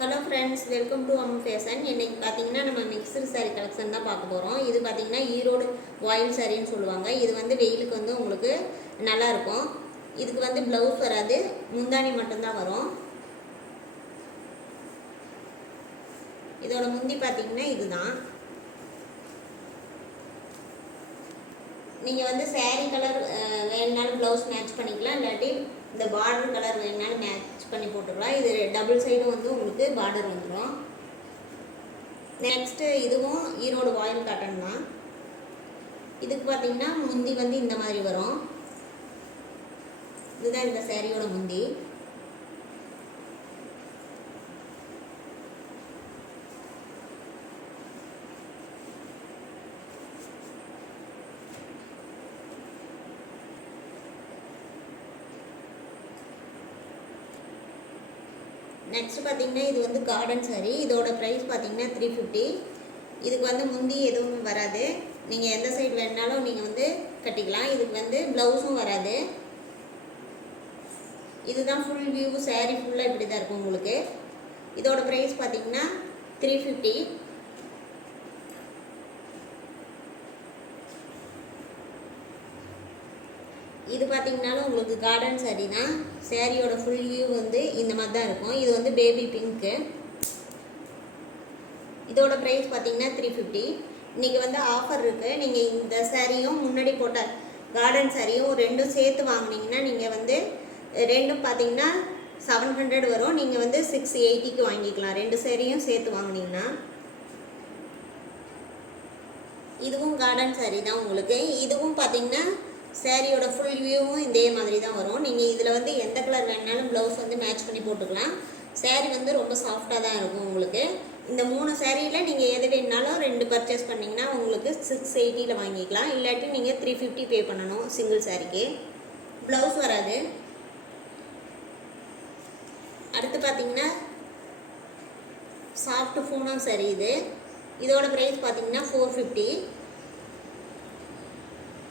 Hello friends, welcome to am fashion. இன்றைக்கி பார்த்தீங்கன்னா நம்ம மிக்சர் சாரீ கலெக்ஷன் தான் பார்க்க போகிறோம். இது பார்த்தீங்கன்னா ஈரோடு வாயில் சாரின்னு சொல்லுவாங்க. இது வந்து வெயிலுக்கு வந்து உங்களுக்கு நல்லாயிருக்கும். இதுக்கு வந்து ப்ளவுஸ் வராது, முந்தானி மட்டும்தான் வரும். இதோட முந்தி பார்த்தீங்கன்னா இதுதான். நீங்கள் வந்து சாரீ கலர் வேணுனாலும் ப்ளவுஸ் மேட்ச் பண்ணிக்கலாம், இல்லாட்டி இந்த பார்டர் கலர் வேணுனாலும் மேட்ச் பண்ணி போட்டுக்கலாம். இது டபுள் சைடும் வந்து உங்களுக்கு பார்டர் வந்துடும். நெக்ஸ்ட்டு இதுவும் ஈரோடு வாயில் காட்டன் தான். இதுக்கு பார்த்தீங்கன்னா முந்தி வந்து இந்த மாதிரி வரும். இதுதான் இந்த சாரியோட முந்தி. நெக்ஸ்ட் பார்த்தீங்கன்னா இது வந்து கார்டன் சாரீ. இதோட ப்ரைஸ் பார்த்தீங்கன்னா 350. இதுக்கு வந்து முந்தி எதுவும் வராது. நீங்கள் எந்த சைடு வேணுனாலும் நீங்கள் வந்து கட்டிக்கலாம். இதுக்கு வந்து ப்ளவுஸும் வராது. இதுதான் ஃபுல் வியூ. சாரீ ஃபுல்லாக இப்படி தான் இருக்கும் உங்களுக்கு. இதோட ப்ரைஸ் பார்த்தீங்கன்னா 350. இது பார்த்தீங்கன்னாலும் உங்களுக்கு கார்டன் சாரீ தான். சாரியோட ஃபுல் வியூ வந்து இந்த மாதிரி தான் இருக்கும். இது வந்து பேபி பிங்க்கு. இதோட ப்ரைஸ் பார்த்தீங்கன்னா 350. இன்றைக்கி வந்து ஆஃபர் இருக்குது. நீங்கள் இந்த சாரியும் முன்னாடி போட்ட கார்டன் சாரியும் ரெண்டும் சேர்த்து வாங்கினீங்கன்னா நீங்கள் வந்து ரெண்டும் பார்த்தீங்கன்னா 700 வரும். நீங்கள் வந்து 680க்கு வாங்கிக்கலாம். ரெண்டு சாரியும் சேர்த்து வாங்கினீங்கன்னா. இதுவும் கார்டன் சாரீ தான் உங்களுக்கு. இதுவும் பார்த்தீங்கன்னா சாரியோட ஃபுல் வியூவும் இதே மாதிரி தான் வரும். நீங்கள் இதில் வந்து எந்த கலர் வேணுனாலும் ப்ளவுஸ் வந்து மேட்ச் பண்ணி போட்டுக்கலாம். சாரீ வந்து ரொம்ப சாஃப்டாக தான் இருக்கும் உங்களுக்கு. இந்த 3 சாரியில் நீங்கள் எது வேணுனாலும் 2 பர்ச்சேஸ் பண்ணிங்கன்னா உங்களுக்கு 680ல் வாங்கிக்கலாம். இல்லாட்டி நீங்கள் 350 பே பண்ணணும் சிங்கிள் சாரிக்கு. ப்ளவுஸ் வராது. அடுத்து பார்த்தீங்கன்னா சாஃப்ட் பூனம் சாரீ இது. இதோட ப்ரைஸ் பார்த்தீங்கன்னா 450.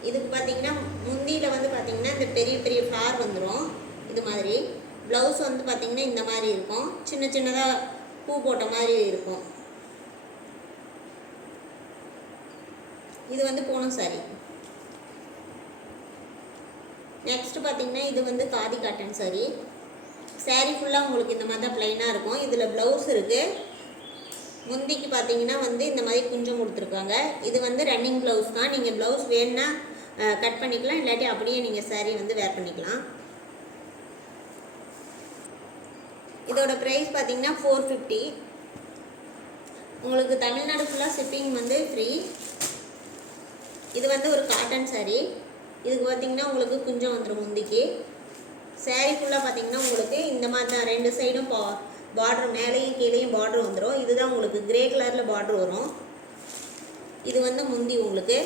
இதுக்கு பார்த்தீங்கன்னா முந்தியில் வந்து பார்த்தீங்கன்னா இந்த பெரிய பெரிய ஃப்ளார் வந்துடும் இது மாதிரி. ப்ளவுஸ் வந்து பார்த்தீங்கன்னா இந்த மாதிரி இருக்கும். சின்ன சின்னதாக பூ போட்ட மாதிரி இருக்கும். இது வந்து பூனம் சாரீ. நெக்ஸ்ட் பார்த்தீங்கன்னா இது வந்து காதி காட்டன் சாரீ. சாரீ ஃபுல்லாக உங்களுக்கு இந்த மாதிரி தான் ப்ளைனாக இருக்கும். இதில் ப்ளவுஸ் இருக்குது. முந்திக்கு பார்த்தீங்கன்னா வந்து இந்த மாதிரி குஞ்சம் கொடுத்துருக்காங்க. இது வந்து ரன்னிங் ப்ளவுஸ் தான். நீங்கள் ப்ளவுஸ் வேணுன்னா கட் பண்ணிக்கலாம், இல்லாட்டி அப்படியே நீங்கள் சாரீ வந்து வேர் பண்ணிக்கலாம். இதோட ப்ரைஸ் பார்த்தீங்கன்னா 450. உங்களுக்கு தமிழ்நாடு ஃபுல்லாக ஷிப்பிங் வந்து ஃப்ரீ. இது வந்து ஒரு காட்டன் சாரீ. இதுக்கு பார்த்தீங்கன்னா உங்களுக்கு குஞ்சம் வந்துடும் முந்திக்கு. சாரீ ஃபுல்லாக பார்த்தீங்கன்னா உங்களுக்கு இந்த மாதிரி தான். ரெண்டு சைடும் பார்டர் மேலேயும் கீழேயும் பார்டர் வந்துடும். இதுதான் உங்களுக்கு கிரே கலரில் பார்டர் வரும். இது வந்து முந்தி உங்களுக்கு.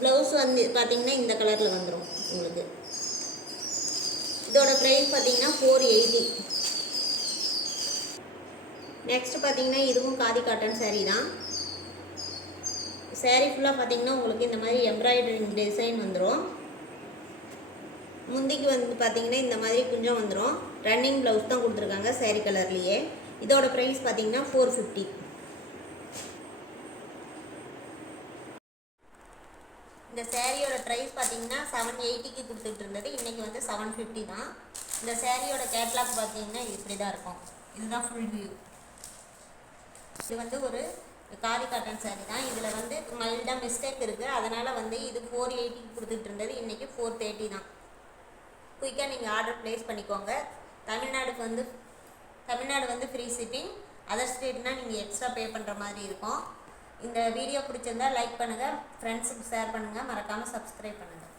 ப்ளவுஸ் வந்து பார்த்தீங்கன்னா இந்த கலரில் வந்துடும் உங்களுக்கு. இதோட ப்ரைஸ் பார்த்தீங்கன்னா 480. நெக்ஸ்ட் பார்த்தீங்கன்னா இதுவும் காதி காட்டன் சாரீ தான். சாரீ ஃபுல்லாக பார்த்தீங்கன்னா உங்களுக்கு இந்த மாதிரி எம்ப்ராய்டரிங் டிசைன் வந்துடும். முந்திக்கு வந்து பார்த்தீங்கன்னா இந்த மாதிரி குஞ்சம் வந்துடும். ரன்னிங் ப்ளவுஸ் தான் கொடுத்துருக்காங்க சாரீ கலர்லேயே. இதோட ப்ரைஸ் பார்த்தீங்கன்னா 450. இந்த சாரியோட ப்ரைஸ் பார்த்தீங்கன்னா 780க்கு கொடுத்துட்டு இருந்தது. இன்றைக்கி வந்து 750 தான். இந்த சாரியோட கேட்லாக் பார்த்தீங்கன்னா இப்படி தான் இருக்கும். இதுதான் ஃபுல் வியூ. இது வந்து ஒரு காதி காட்டன் சாரீ தான். இதில் வந்து மைல்டாக மிஸ்டேக் இருக்குது. அதனால் வந்து இது 480க்கு கொடுத்துட்டு இருந்தது. இன்றைக்கி 430 தான். குயிக்காக நீங்கள் ஆர்டர் ப்ளேஸ் பண்ணிக்கோங்க. தமிழ்நாடு வந்து ஃப்ரீ ஷிப்பிங். அதர் ஸ்டேட்னால் நீங்கள் எக்ஸ்ட்ரா பே பண்ணுற மாதிரி இருக்கும். இந்த வீடியோ பிடிச்சிருந்தால் லைக் பண்ணுங்கள், ஃப்ரெண்ட்ஸுக்கு ஷேர் பண்ணுங்கள், மறக்காமல் சப்ஸ்கிரைப் பண்ணுங்கள்.